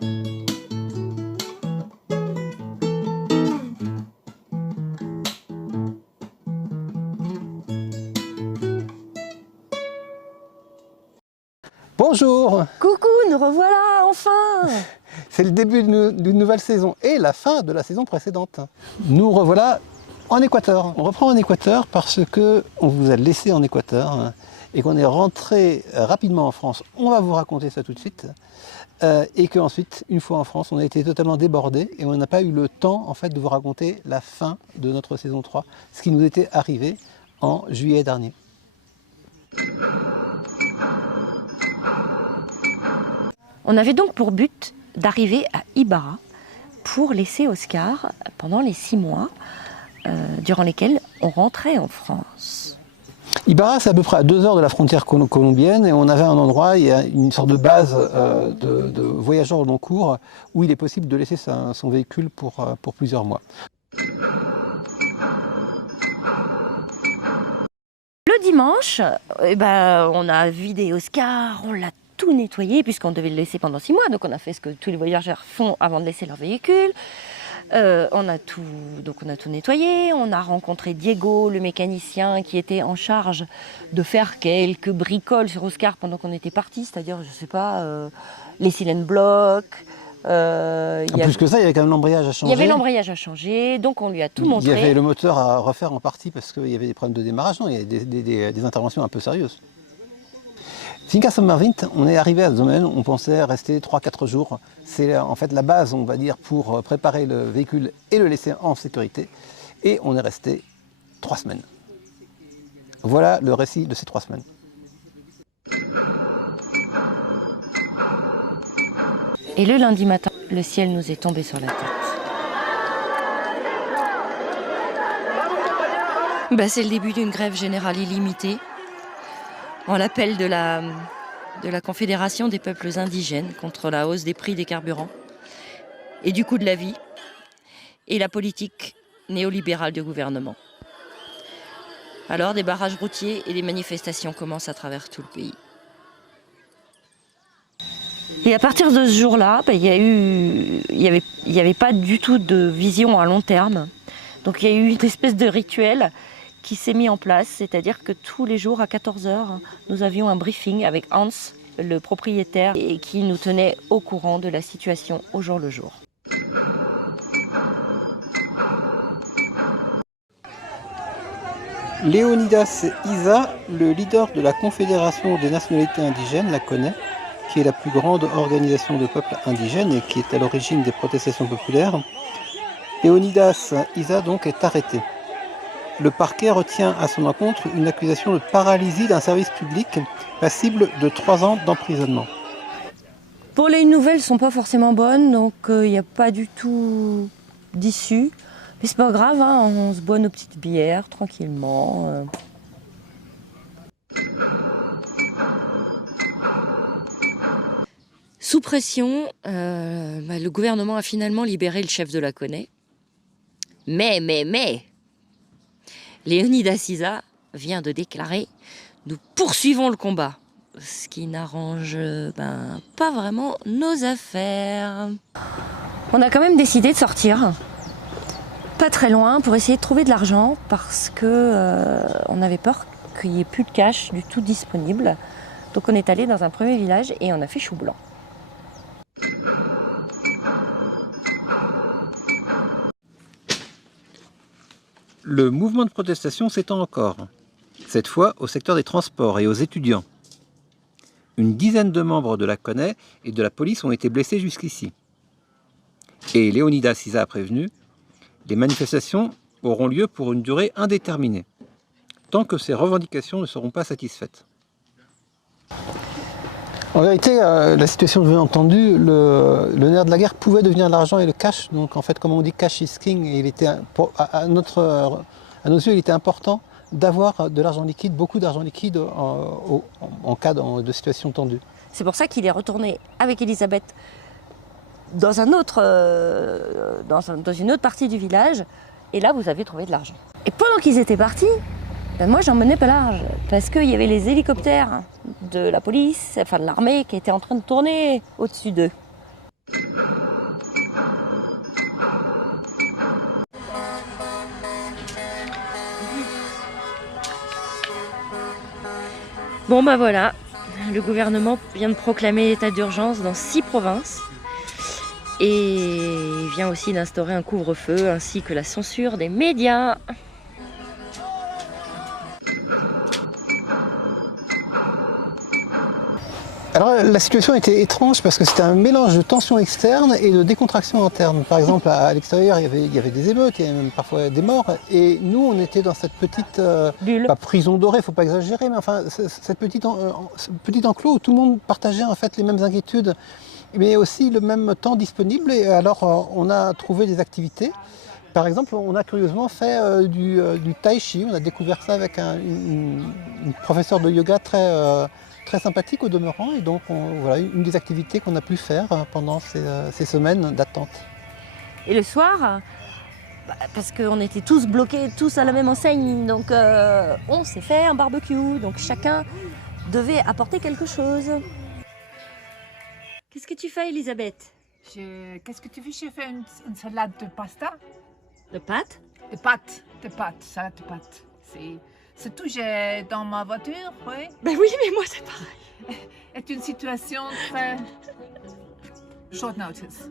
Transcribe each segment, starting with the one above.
Bonjour! Coucou, nous revoilà enfin! C'est le début d'une nouvelle saison et la fin de la saison précédente. Nous revoilà en Équateur. On reprend en Équateur parce qu'on vous a laissé en Équateur et qu'on est rentré rapidement en France. On va vous raconter ça tout de suite. Et qu'ensuite, une fois en France, on a été totalement débordé et on n'a pas eu le temps en fait, de vous raconter la fin de notre saison 3, ce qui nous était arrivé en juillet dernier. On avait donc pour but d'arriver à Ibarra pour laisser Oscar pendant les 6 mois durant lesquels on rentrait en France. Ibarra, c'est à peu près à 2 heures de la frontière colombienne et on avait un endroit, il y a une sorte de base de voyageurs au long cours où il est possible de laisser son véhicule pour plusieurs mois. Le dimanche, on a vidé Oscar, on l'a tout nettoyé puisqu'on devait le laisser pendant 6 mois. Donc on a fait ce que tous les voyageurs font avant de laisser leur véhicule. On a tout nettoyé. On a rencontré Diego, le mécanicien, qui était en charge de faire quelques bricoles sur Oscar pendant qu'on était parti, c'est-à-dire, je sais pas, les cylindres blocs. Plus que ça, il y avait quand même l'embrayage à changer. Il y avait l'embrayage à changer, donc on lui a tout montré. Il y avait le moteur à refaire en partie parce qu'il y avait des problèmes de démarrage. Non, il y avait des interventions un peu sérieuses. Finca San Marvin, on est arrivé à ce domaine, on pensait rester 3-4 jours. C'est en fait la base, on va dire, pour préparer le véhicule et le laisser en sécurité. Et on est resté 3 semaines. Voilà le récit de ces 3 semaines. Et le lundi matin, le ciel nous est tombé sur la tête. C'est le début d'une grève générale illimitée. En l'appel de la Confédération des peuples indigènes contre la hausse des prix des carburants et du coût de la vie et la politique néolibérale du gouvernement. Alors des barrages routiers et des manifestations commencent à travers tout le pays. Et à partir de ce jour-là, il n'y avait pas du tout de vision à long terme. Donc il y a eu une espèce de rituel qui s'est mis en place, c'est-à-dire que tous les jours à 14 h, nous avions un briefing avec Hans, le propriétaire, et qui nous tenait au courant de la situation au jour le jour. Leonidas Isa, le leader de la Confédération des nationalités indigènes, la connaît, qui est la plus grande organisation de peuples indigènes et qui est à l'origine des protestations populaires. Leonidas Isa donc est arrêté. Le parquet retient à son encontre une accusation de paralysie d'un service public passible de 3 ans d'emprisonnement. Bon, les nouvelles ne sont pas forcément bonnes, donc il n'y a pas du tout d'issue. Mais c'est pas grave, on se boit nos petites bières tranquillement. Sous pression, le gouvernement a finalement libéré le chef de la CONAIE. Mais Leonidas Isa vient de déclarer « Nous poursuivons le combat », ce qui n'arrange pas vraiment nos affaires. On a quand même décidé de sortir, pas très loin, pour essayer de trouver de l'argent, parce que on avait peur qu'il n'y ait plus de cash du tout disponible. Donc on est allé dans un premier village et on a fait chou blanc. Le mouvement de protestation s'étend encore, cette fois au secteur des transports et aux étudiants. Une dizaine de membres de la CONAIE et de la police ont été blessés jusqu'ici. Et Leonidas Isa a prévenu, les manifestations auront lieu pour une durée indéterminée, tant que ces revendications ne seront pas satisfaites. En vérité, la situation devient entendue, le nerf de la guerre pouvait devenir l'argent et le cash. Donc en fait, comme on dit, cash is king, et il était, à nos yeux, il était important d'avoir de l'argent liquide, beaucoup d'argent liquide en cas de situation tendue. C'est pour ça qu'il est retourné avec Elisabeth dans une autre partie du village, et là vous avez trouvé de l'argent. Et pendant qu'ils étaient partis, moi j'en menais pas large, parce qu'il y avait les hélicoptères de la police, enfin de l'armée, qui étaient en train de tourner au-dessus d'eux. Bon bah voilà, le gouvernement vient de proclamer l'état d'urgence dans 6 provinces et vient aussi d'instaurer un couvre-feu ainsi que la censure des médias. Alors la situation était étrange parce que c'était un mélange de tensions externes et de décontraction interne. Par exemple, à l'extérieur, il y avait des émeutes, il y avait même parfois des morts. Et nous, on était dans cette petite Bulle. pas prison dorée, il ne faut pas exagérer, mais enfin, cette petite petit enclos où tout le monde partageait en fait les mêmes inquiétudes, mais aussi le même temps disponible. Et alors, on a trouvé des activités. Par exemple, on a curieusement fait du tai chi. On a découvert ça avec une professeure de yoga très sympathique au demeurant. Et donc, voilà, une des activités qu'on a pu faire pendant ces semaines d'attente. Et le soir, parce qu'on était tous bloqués, tous à la même enseigne, donc on s'est fait un barbecue. Donc chacun devait apporter quelque chose. Qu'est-ce que tu fais, Elisabeth? Qu'est-ce que tu veux? Je fais une salade de pasta. De pâtes? De pâtes, salade de pâtes. C'est tout, j'ai dans ma voiture, oui. Ben oui, mais moi c'est pareil. C'est une situation très short notice.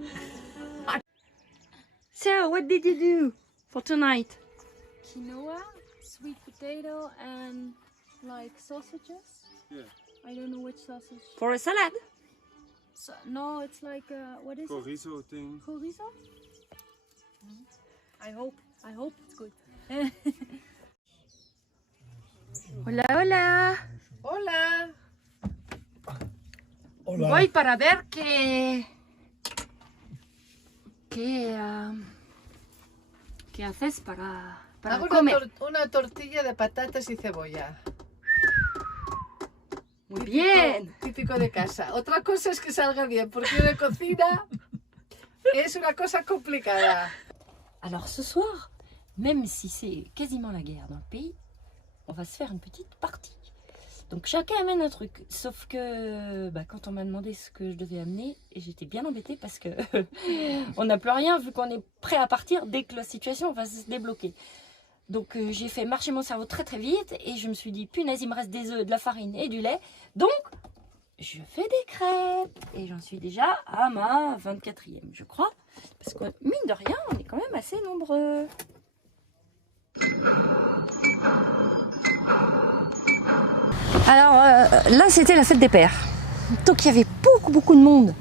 So, what did you do for tonight? Quinoa, sweet potato, and like sausages. Yeah. I don't know which sausage. For a salad? So, no, it's like what is it? Chorizo thing. Chorizo. I hope it's good. Hola, hola. Hola. Hola. Voy para ver qué haces para Hago comer. una tortilla de patatas y cebolla. Muy bien. Típico de casa. Otra cosa es que salga bien, porque de cocina es una cosa complicada. Alors ce soir, même si c'est quasiment la guerre dans le pays, on va se faire une petite partie. Donc chacun amène un truc, sauf que quand on m'a demandé ce que je devais amener, j'étais bien embêtée parce que on n'a plus rien vu qu'on est prêt à partir dès que la situation va se débloquer. Donc j'ai fait marcher mon cerveau très très vite et je me suis dit punaise, il me reste des œufs, de la farine et du lait, donc je fais des crêpes et j'en suis déjà à ma 24e je crois, parce que mine de rien on est quand même assez nombreux. Alors là c'était la fête des pères, donc il y avait beaucoup de monde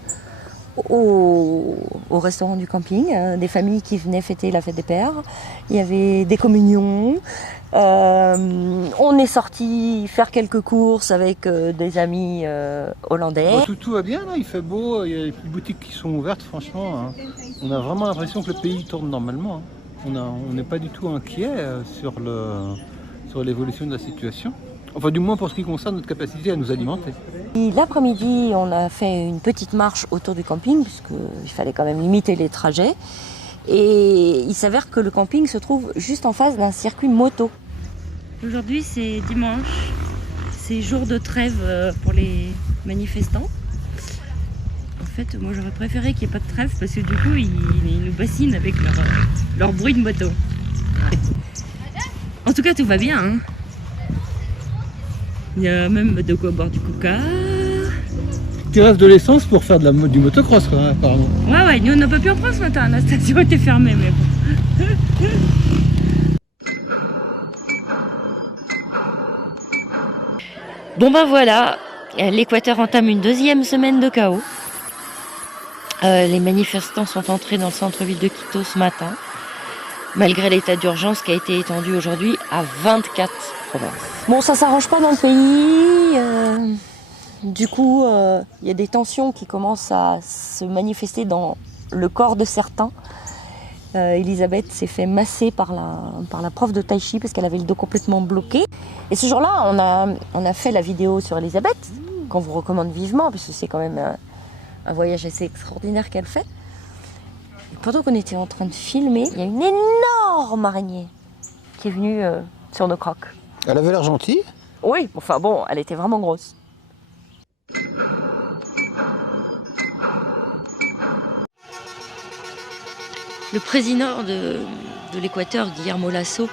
au restaurant du camping, des familles qui venaient fêter la fête des pères, il y avait des communions, on est sorti faire quelques courses avec des amis hollandais. Tout va bien, là, il fait beau, il y a des boutiques qui sont ouvertes, franchement. Hein. On a vraiment l'impression que le pays tourne normalement. Hein. On n'est pas du tout inquiet sur l'évolution de la situation. Enfin, du moins pour ce qui concerne notre capacité à nous alimenter. L'après-midi, on a fait une petite marche autour du camping, puisqu'il fallait quand même limiter les trajets. Et il s'avère que le camping se trouve juste en face d'un circuit moto. Aujourd'hui, c'est dimanche. C'est jour de trêve pour les manifestants. En fait, moi, j'aurais préféré qu'il n'y ait pas de trêve, parce que du coup, ils nous bassinent avec leur bruit de moto. En tout cas, tout va bien, hein. Il y a même de quoi boire du coca. Il reste de l'essence pour faire du motocross, quoi, apparemment. Ouais, nous on n'a pas pu en prendre ce matin, la station était fermée, mais bon. Bon ben voilà, l'Équateur entame une deuxième semaine de chaos. Les manifestants sont entrés dans le centre-ville de Quito ce matin, malgré l'état d'urgence qui a été étendu aujourd'hui à 24 provinces. Bon, ça s'arrange pas dans le pays. Du coup, il y a des tensions qui commencent à se manifester dans le corps de certains. Elisabeth s'est fait masser par la prof de tai chi parce qu'elle avait le dos complètement bloqué. Et ce jour-là, on a fait la vidéo sur Elisabeth, qu'on vous recommande vivement, puisque c'est quand même un voyage assez extraordinaire qu'elle fait. Et pendant qu'on était en train de filmer, il y a une énorme araignée qui est venue sur nos crocs. Elle avait l'air gentille. Oui, enfin bon, elle était vraiment grosse. Le président de l'Équateur, Guillermo Lasso,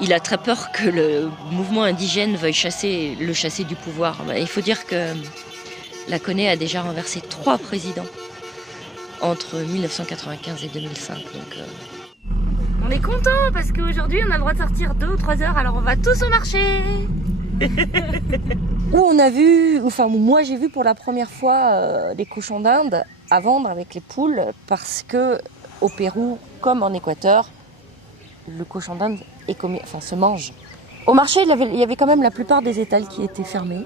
il a très peur que le mouvement indigène veuille le chasser du pouvoir. Il faut dire que la CONE a déjà renversé 3 présidents entre 1995 et 2005. Donc, on est content parce qu'aujourd'hui on a le droit de sortir 2 ou 3 heures, alors on va tous au marché. Où on a vu, enfin moi j'ai vu pour la première fois des cochons d'Inde à vendre avec les poules, parce que au Pérou comme en Équateur, le cochon d'Inde se mange. Au marché, il y avait quand même la plupart des étals qui étaient fermés.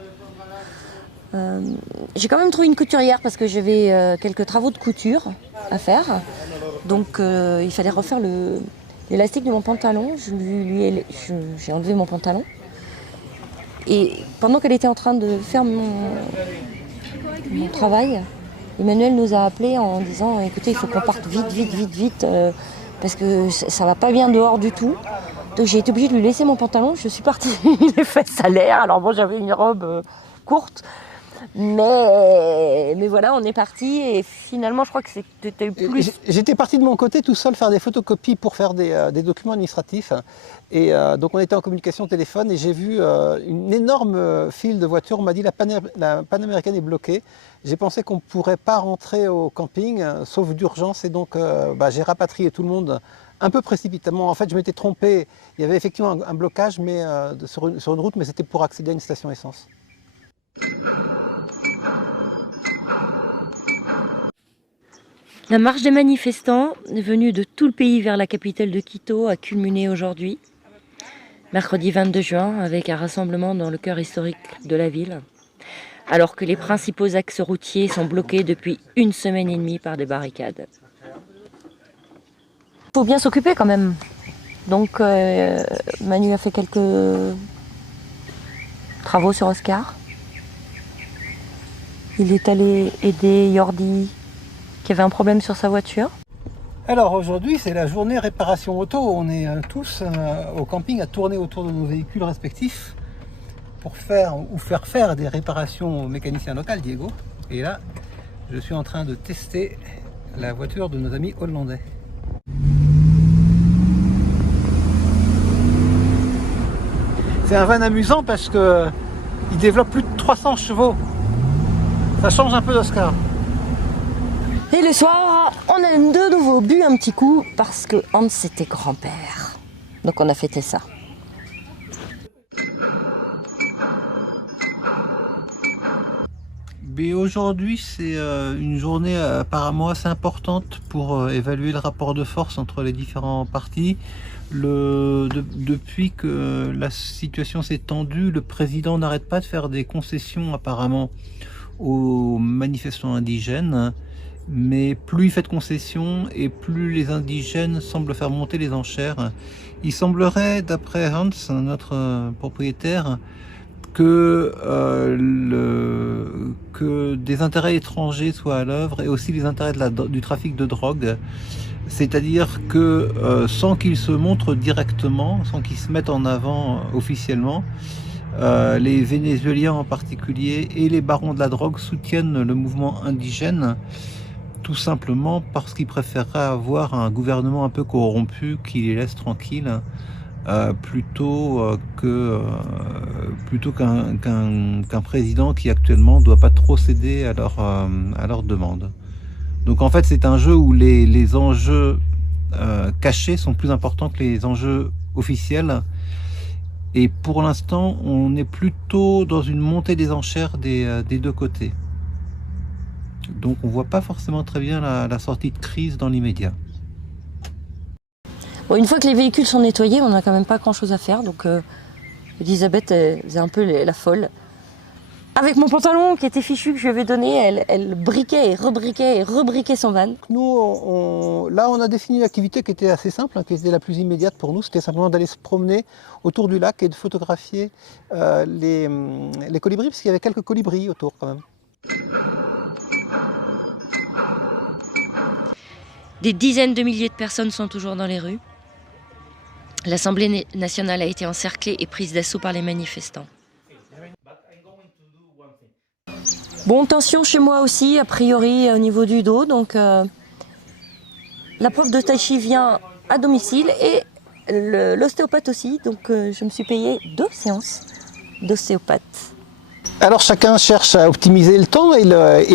J'ai quand même trouvé une couturière parce que j'avais quelques travaux de couture à faire. Donc il fallait refaire l'élastique de mon pantalon. J'ai enlevé mon pantalon. Et pendant qu'elle était en train de faire mon travail, Emmanuel nous a appelés en disant « Écoutez, il faut qu'on parte vite, parce que ça va pas bien dehors du tout. » Donc j'ai été obligée de lui laisser mon pantalon. Je suis partie les fesses à l'air. Alors bon, j'avais une robe courte. Mais voilà, on est parti et finalement je crois que c'était plus... J'étais parti de mon côté tout seul faire des photocopies pour faire des documents administratifs. Et donc on était en communication téléphone et j'ai vu une énorme file de voitures. On m'a dit la panaméricaine est bloquée. J'ai pensé qu'on ne pourrait pas rentrer au camping, sauf d'urgence. Et donc j'ai rapatrié tout le monde un peu précipitamment. En fait, je m'étais trompé. Il y avait effectivement un blocage mais, sur une route, mais c'était pour accéder à une station essence. La marche des manifestants, venus de tout le pays vers la capitale de Quito, a culminé aujourd'hui, mercredi 22 juin, avec un rassemblement dans le cœur historique de la ville, alors que les principaux axes routiers sont bloqués depuis 1 semaine et demie par des barricades. Il faut bien s'occuper quand même. Donc Manu a fait quelques travaux sur Oscar. Il est allé aider Jordi qui avait un problème sur sa voiture. Alors aujourd'hui c'est la journée réparation auto. On est tous au camping à tourner autour de nos véhicules respectifs pour faire des réparations au mécanicien local Diego. Et là je suis en train de tester la voiture de nos amis hollandais. C'est un van amusant parce que il développe plus de 300 chevaux. Ça change un peu d'Oscar. Et le soir, on a de nouveau bu un petit coup parce que Hans était grand-père. Donc on a fêté ça. Mais aujourd'hui, c'est une journée apparemment assez importante pour évaluer le rapport de force entre les différents partis. Depuis que la situation s'est tendue, le président n'arrête pas de faire des concessions apparemment aux manifestants indigènes, mais plus il fait de concessions et plus les indigènes semblent faire monter les enchères. Il semblerait, d'après Hans, notre propriétaire, que des intérêts étrangers soient à l'œuvre et aussi les intérêts du trafic de drogue. C'est-à-dire que sans qu'ils se montrent directement, sans qu'ils se mettent en avant officiellement, les Vénézuéliens en particulier et les barons de la drogue soutiennent le mouvement indigène, tout simplement parce qu'ils préféreraient avoir un gouvernement un peu corrompu qui les laisse tranquilles, plutôt qu'un président qui actuellement ne doit pas trop céder à leurs demandes. Donc en fait c'est un jeu où les enjeux cachés sont plus importants que les enjeux officiels. Et pour l'instant, on est plutôt dans une montée des enchères des deux côtés. Donc on ne voit pas forcément très bien la sortie de crise dans l'immédiat. Bon, une fois que les véhicules sont nettoyés, on n'a quand même pas grand-chose à faire. Donc Elisabeth faisait un peu la folle. Avec mon pantalon qui était fichu que je lui avais donné, elle briquait et rebriquait son van. Nous, là, on a défini une activité qui était assez simple, qui était la plus immédiate pour nous. C'était simplement d'aller se promener autour du lac et de photographier les colibris, parce qu'il y avait quelques colibris autour quand même. Des dizaines de milliers de personnes sont toujours dans les rues. L'Assemblée nationale a été encerclée et prise d'assaut par les manifestants. Bon, tension chez moi aussi, a priori au niveau du dos. Donc la prof de tai chi vient à domicile et l'ostéopathe aussi, donc je me suis payé 2 séances d'ostéopathe. Alors chacun cherche à optimiser le temps et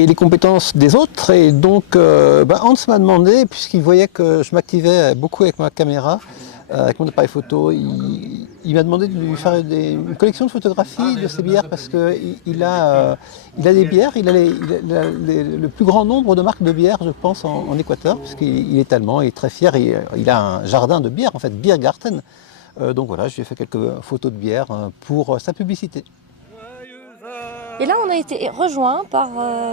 les compétences des autres, et donc Hans m'a demandé, puisqu'il voyait que je m'activais beaucoup avec ma caméra, avec mon appareil photo, il m'a demandé de lui faire une collection de photographies de ses bières, parce qu'il a des bières, il a le plus grand nombre de marques de bières, je pense, en Équateur, puisqu'il est allemand, il est très fier, il a un jardin de bières, en fait, Biergarten. Donc voilà, je lui ai fait quelques photos de bières pour sa publicité. Et là, on a été rejoints par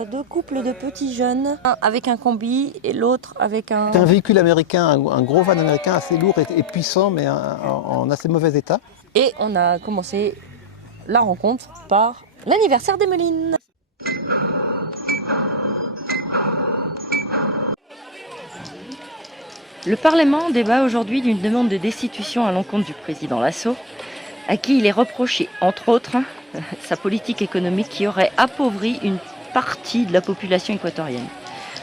2 couples de petits jeunes, un avec un combi et l'autre avec un... C'est un véhicule américain, un gros van américain assez lourd et puissant, mais en assez mauvais état. Et on a commencé la rencontre par l'anniversaire d'Emeline. Le Parlement débat aujourd'hui d'une demande de destitution à l'encontre du président Lasso, à qui il est reproché, entre autres, sa politique économique qui aurait appauvri une partie de la population équatorienne.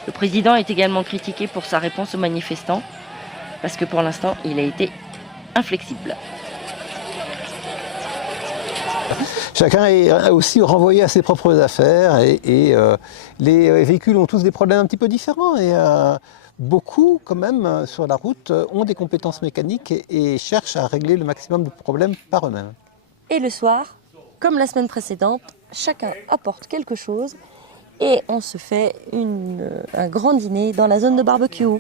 Le président est également critiqué pour sa réponse aux manifestants, parce que pour l'instant, il a été inflexible. Chacun est aussi renvoyé à ses propres affaires, et les véhicules ont tous des problèmes un petit peu différents. Et beaucoup, quand même, sur la route, ont des compétences mécaniques et cherchent à régler le maximum de problèmes par eux-mêmes. Et le soir, comme la semaine précédente, chacun apporte quelque chose et on se fait un grand dîner dans la zone de barbecue.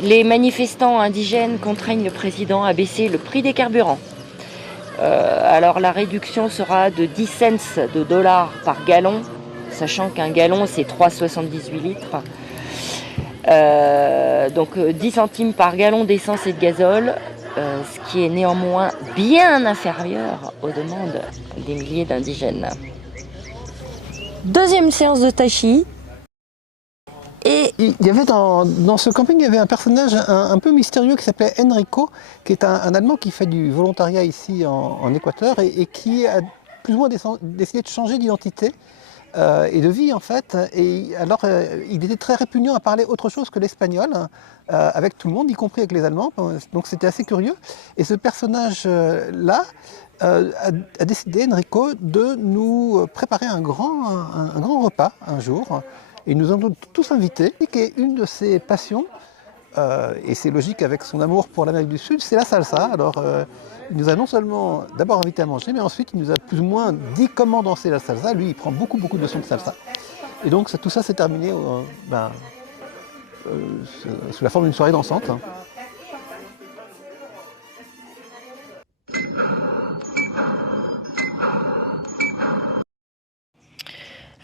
Les manifestants indigènes contraignent le président à baisser le prix des carburants. Alors la réduction sera de 10 cents de dollars par gallon, sachant qu'un gallon c'est 3,78 litres. Donc 10 centimes par gallon d'essence et de gazole, ce qui est néanmoins bien inférieur aux demandes des milliers d'indigènes. Deuxième séance de tai chi. Et il y avait dans ce camping, il y avait un personnage un peu mystérieux qui s'appelait Enrico, qui est un Allemand qui fait du volontariat ici en Équateur et qui a plus ou moins décidé de changer d'identité et de vie en fait. Et alors il était très répugnant à parler autre chose que l'espagnol avec tout le monde, y compris avec les Allemands. Donc c'était assez curieux. Et ce personnage-là a décidé, Enrico, de nous préparer un grand repas un jour. Et nous avons tous invités, et une de ses passions, et c'est logique avec son amour pour l'Amérique du Sud, c'est la salsa. Alors il nous a non seulement d'abord invités à manger, mais ensuite il nous a plus ou moins dit comment danser la salsa. Lui, il prend beaucoup de leçons de salsa. Et donc tout ça s'est terminé sous la forme d'une soirée dansante.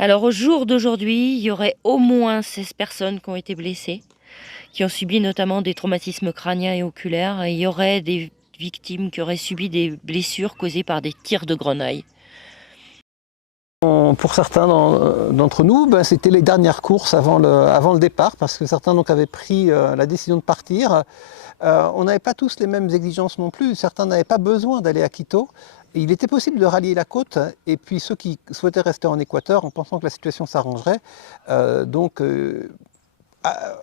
alors au jour d'aujourd'hui, il y aurait au moins 16 personnes qui ont été blessées, qui ont subi notamment des traumatismes crâniens et oculaires. Et il y aurait des victimes qui auraient subi des blessures causées par des tirs de grenaille. Pour certains d'entre nous, c'était les dernières courses avant le départ, parce que certains donc, avaient pris la décision de partir. On n'avait pas tous les mêmes exigences non plus. Certains n'avaient pas besoin d'aller à Quito. Il était possible de rallier la côte, et puis ceux qui souhaitaient rester en Équateur en pensant que la situation s'arrangerait,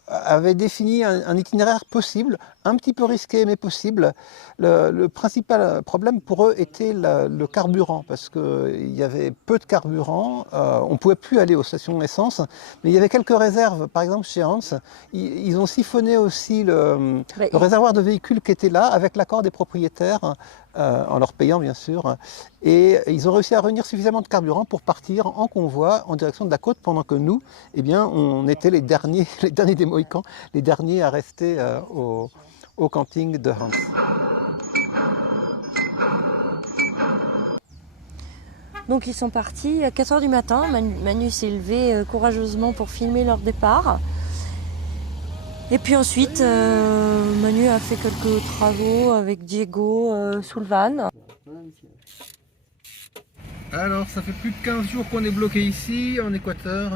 avaient défini un itinéraire possible, un petit peu risqué mais possible. Le principal problème pour eux était le carburant, parce qu'il y avait peu de carburant, on ne pouvait plus aller aux stations essence, mais il y avait quelques réserves. Par exemple chez Hans, ils ont siphonné aussi le réservoir de véhicules qui était là avec l'accord des propriétaires, en leur payant bien sûr, et ils ont réussi à réunir suffisamment de carburant pour partir en convoi en direction de la côte, pendant que nous, eh bien, on était les derniers des Mohicans, les derniers à rester au camping de Hans. Donc ils sont partis à 4 h du matin. Manu s'est levé courageusement pour filmer leur départ. Et puis ensuite, Manu a fait quelques travaux avec Diego sous le van. Alors, ça fait plus de 15 jours qu'on est bloqué ici, en Équateur.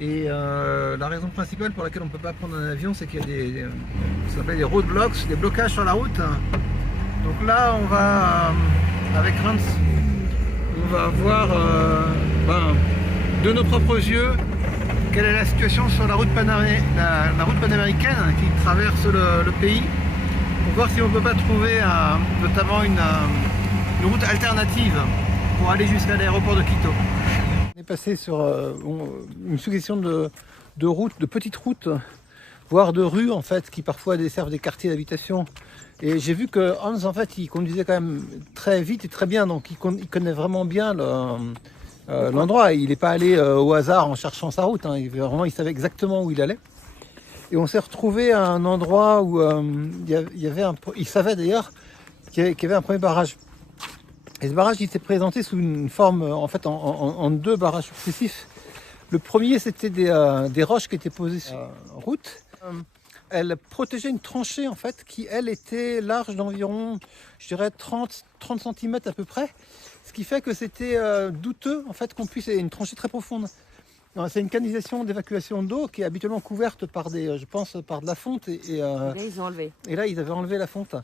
Et la raison principale pour laquelle on ne peut pas prendre un avion, c'est qu'il y a ça s'appelle des roadblocks, des blocages sur la route. Donc là, on va, avec Hans, on va voir de nos propres yeux quelle est la situation sur la route, la route panaméricaine qui traverse le pays, pour voir si on ne peut pas trouver notamment une route alternative pour aller jusqu'à l'aéroport de Quito. On est passé sur une succession de routes, de petites routes, voire de rues en fait, qui parfois desservent des quartiers d'habitation. Et j'ai vu que Hans en fait, il conduisait quand même très vite et très bien, donc il connaît vraiment bien l'endroit. Il n'est pas allé au hasard en cherchant sa route, hein. Il savait exactement où il allait. Et on s'est retrouvé à un endroit où il savait d'ailleurs qu'il y avait un premier barrage. Et ce barrage, il s'est présenté sous une forme, en fait, en deux barrages successifs. Le premier, c'était des roches qui étaient posées sur la route. Elle protégeait une tranchée, en fait, qui, elle, était large d'environ, je dirais, 30 cm à peu près. Ce qui fait que c'était douteux, en fait, qu'on puisse... C'est une tranchée très profonde. C'est une canalisation d'évacuation d'eau qui est habituellement couverte par je pense, par de la fonte. Et Là, ils ont enlevé. Et là, ils avaient enlevé la fonte.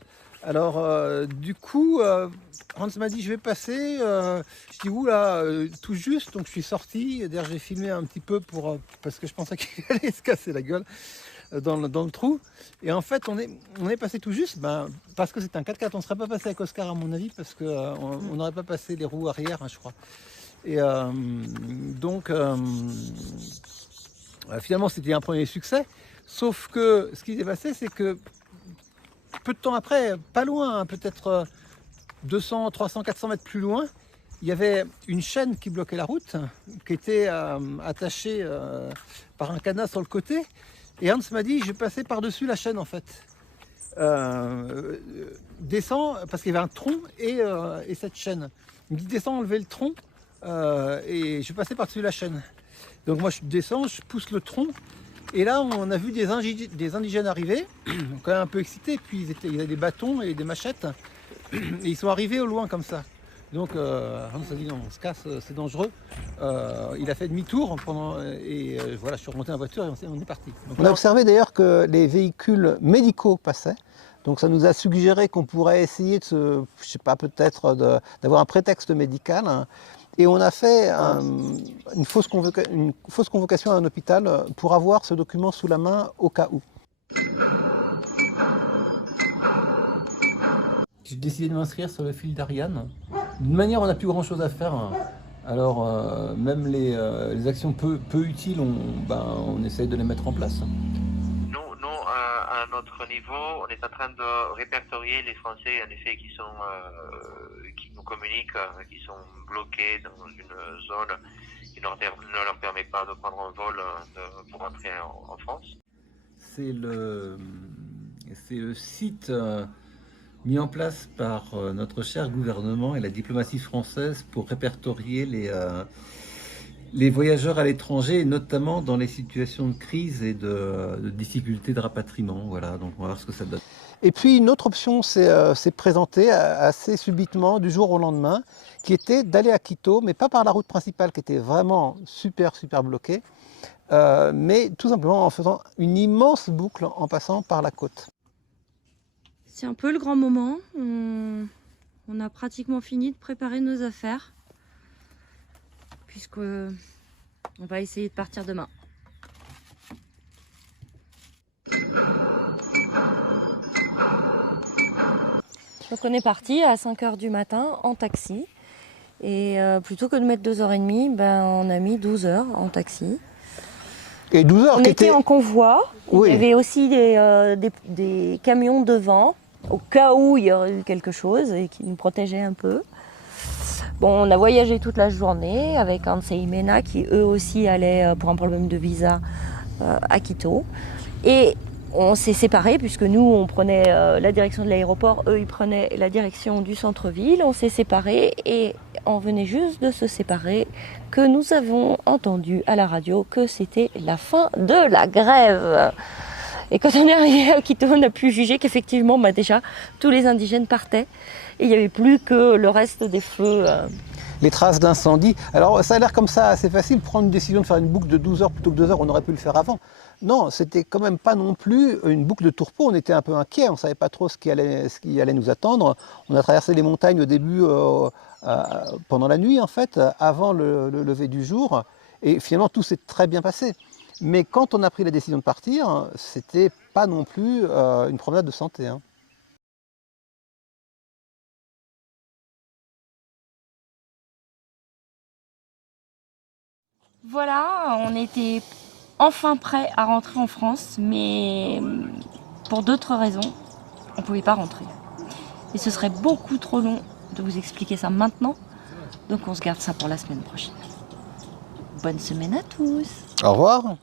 Alors, du coup, Hans m'a dit, je vais passer. Je dis, oula, tout juste. Donc, je suis sorti. D'ailleurs, j'ai filmé un petit peu parce que je pensais qu'il allait se casser la gueule dans le trou. Et en fait, on est passé tout juste, parce que c'est un 4x4. On ne serait pas passé avec Oscar, à mon avis, parce qu'on n'aurait pas passé les roues arrière, hein, je crois. Et donc, finalement, c'était un premier succès. Sauf que ce qui s'est passé, c'est que peu de temps après, pas loin, hein, peut-être 200, 300, 400 mètres plus loin, il y avait une chaîne qui bloquait la route, qui était attachée par un cadenas sur le côté. Et Hans m'a dit, je vais passer par-dessus la chaîne en fait. Descends, parce qu'il y avait un tronc et cette chaîne. Il me dit, descends, enlever le tronc. Et je suis passé par-dessus la chaîne. Donc moi je descends, je pousse le tronc. Et là on a vu des indigènes arriver, quand même un peu excités. Puis ils avaient des bâtons et des machettes. Et ils sont arrivés au loin comme ça. Donc Hans a dit non, on se casse, c'est dangereux. Il a fait demi-tour voilà, je suis remonté en voiture et on est parti. Donc, on a observé d'ailleurs que les véhicules médicaux passaient. Donc ça nous a suggéré qu'on pourrait essayer je sais pas, peut-être d'avoir un prétexte médical. Hein. Et on a fait une fausse convocation à un hôpital pour avoir ce document sous la main au cas où. J'ai décidé de m'inscrire sur le fil d'Ariane. D'une manière, on n'a plus grand chose à faire. Alors, même les actions peu utiles, on essaye de les mettre en place. Nous, à notre niveau, on est en train de répertorier les Français, en effet, qui nous communiquent, qui sont bloqués dans une zone qui ne leur permet pas de prendre un vol pour entrer en France. C'est le site mis en place par notre cher gouvernement et la diplomatie française pour répertorier les voyageurs à l'étranger, notamment dans les situations de crise et de difficultés de rapatriement. Voilà, donc on va voir ce que ça donne. Et puis une autre option s'est présentée assez subitement, du jour au lendemain, qui était d'aller à Quito, mais pas par la route principale qui était vraiment super bloquée, mais tout simplement en faisant une immense boucle en passant par la côte. C'est un peu le grand moment. On a pratiquement fini de préparer nos affaires, puisque on va essayer de partir demain. Donc on est parti à 5 h du matin en taxi. Et plutôt que de mettre 2h30, on a mis 12 heures en taxi. Et 12 heures on était en convoi. Oui. Il y avait aussi des camions devant, au cas où il y aurait eu quelque chose et qui nous protégeaient un peu. Bon, on a voyagé toute la journée avec Hans et Imena qui eux aussi allaient pour un problème de visa à Quito. Et on s'est séparés puisque nous on prenait la direction de l'aéroport, eux ils prenaient la direction du centre-ville. On s'est séparés et on venait juste de se séparer que nous avons entendu à la radio que c'était la fin de la grève. Et quand on est arrivé à Quito, on a pu juger qu'effectivement déjà tous les indigènes partaient et il n'y avait plus que le reste des feux. Les traces d'incendie. Alors ça a l'air comme ça assez facile, prendre une décision de faire une boucle de 12 heures plutôt que 2 heures, on aurait pu le faire avant. Non, c'était quand même pas non plus une boucle de tourpeau, on était un peu inquiets, on ne savait pas trop ce qui allait nous attendre. On a traversé les montagnes au début, pendant la nuit en fait, avant le lever du jour, et finalement tout s'est très bien passé. Mais quand on a pris la décision de partir, c'était pas non plus une promenade de santé, hein. Voilà, on était enfin prêts à rentrer en France, mais pour d'autres raisons, on ne pouvait pas rentrer. Et ce serait beaucoup trop long de vous expliquer ça maintenant, donc on se garde ça pour la semaine prochaine. Bonne semaine à tous! Au revoir!